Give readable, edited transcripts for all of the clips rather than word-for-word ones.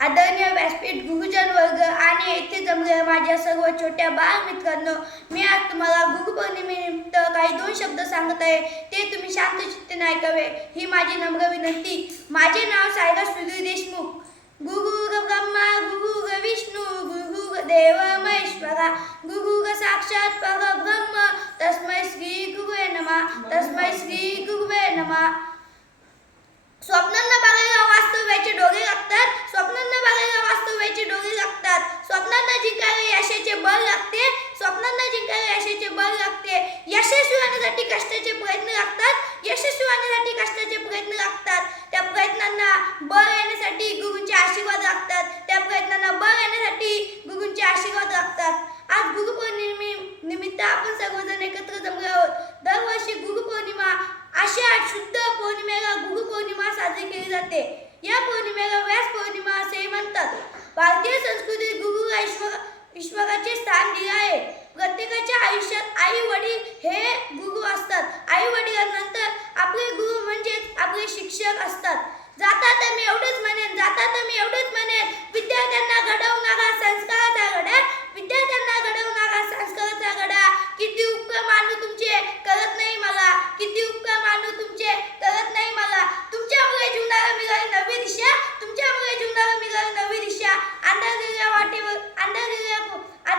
आदरणीय व्यासपीठ, गुरुजन वर्ग आणि येथे जमलेल्या माझ्या सर्व छोट्या बाळ मित्रांनो, मी आज तुम्हाला गुरुपौर्णिमेनिमित्त काही 2 शब्द सांगत आहे. ते तुम्ही शांत चित्ताने ऐकावे ही माझी नम्र विनंती. माझे नाव सायरा सुधीर देशमुख. गुरु ब्रह्मा गुरु विष्णू गुरु देव महेश्वरा गुरु साक्षात परब्रह्म तस्मै श्री गुरुवे नमः. तस्मै श्री गुरुवे नमः. स्वप्नांना बघायला वास्तव्याचे डोळे लागतात. स्वप्नांना बघायला वास्तव्याचे डोळे लागतात. स्वप्नांना जिंकायला यशाचे बळ लागते. स्वप्नांना जिंकायला यशाचे बळ लागते. यशस्वी होण्यासाठी कष्टाचे प्रयत्न लागतात. यशस्वी होण्यासाठी कष्टाचे प्रयत्न लागतात. त्या प्रयत्नांना बळ येण्यासाठी गुरूंचे आशीर्वाद लागतात. त्या प्रयत्नांना बळ येण्यासाठी गुरूंचे आशीर्वाद लागतात. आज गुरुपौर्णिमेनिमित्त आपण सर्वजण एकत्र जमलो आहोत. दरवर्षी गुरुपौर्णिमा आषाढ शुद्ध पौर्णिमेला गुरुपौर्णिमा साजरी केली जाते. या पौर्णिमेला व्यास पौर्णिमा असेही म्हणतात. भारतीय संस्कृतीत गुरुला ईश्वराचे स्थान दिले आहे. प्रत्येकाच्या आयुष्यात आई वडील हे गुरु असतात. आई वडिलांनंतर आपले गुरु म्हणजेच आपले शिक्षक असतात. जाता मी एवढेच म्हणेन विद्यार्थ्यांना घडवणारा संस्काराचा घडा. विद्यार्थ्यांना घडवणारा संस्काराचा घडा. किती उपकार मानू तुमचे करत नाही मला. किती उपकार मानू तुमचे करत नाही मला. तुमच्यामुळे जीवनाला मिळाली नवी दिशा. तुमच्यामुळे जीवनाला मिळाली नवी दिशा. अंधारलेल्या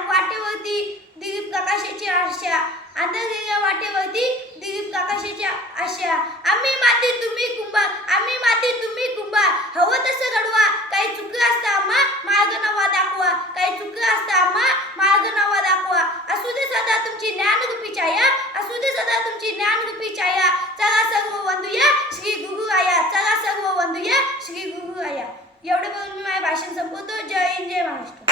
वाटेवरती दिलीप प्रकाशाची आशा. अंधारलेल्या वाटेवरती दिलीप प्रकाशाची आशा. आम्ही माती तुम्ही कुंभार. आम्ही माती तुम्ही कुंभार. हवं तसं घडवा. काही चुकलं असतं आम्हा मार्ग नवा दाखवा. काही चुकलं असतं आम्हा मार्ग नवा दाखवा. असू दे सदा तुमची ज्ञानरूपी छाया. असू दे सदा तुमची ज्ञानरूपी छाया. चला सर्व वंदूया श्री गुरुराया. चला सर्व वंदूया श्री गुरुराया. एवढं बोलून मी माझे भाषण संपवतो. जय हिंद, जय महाराष्ट्र.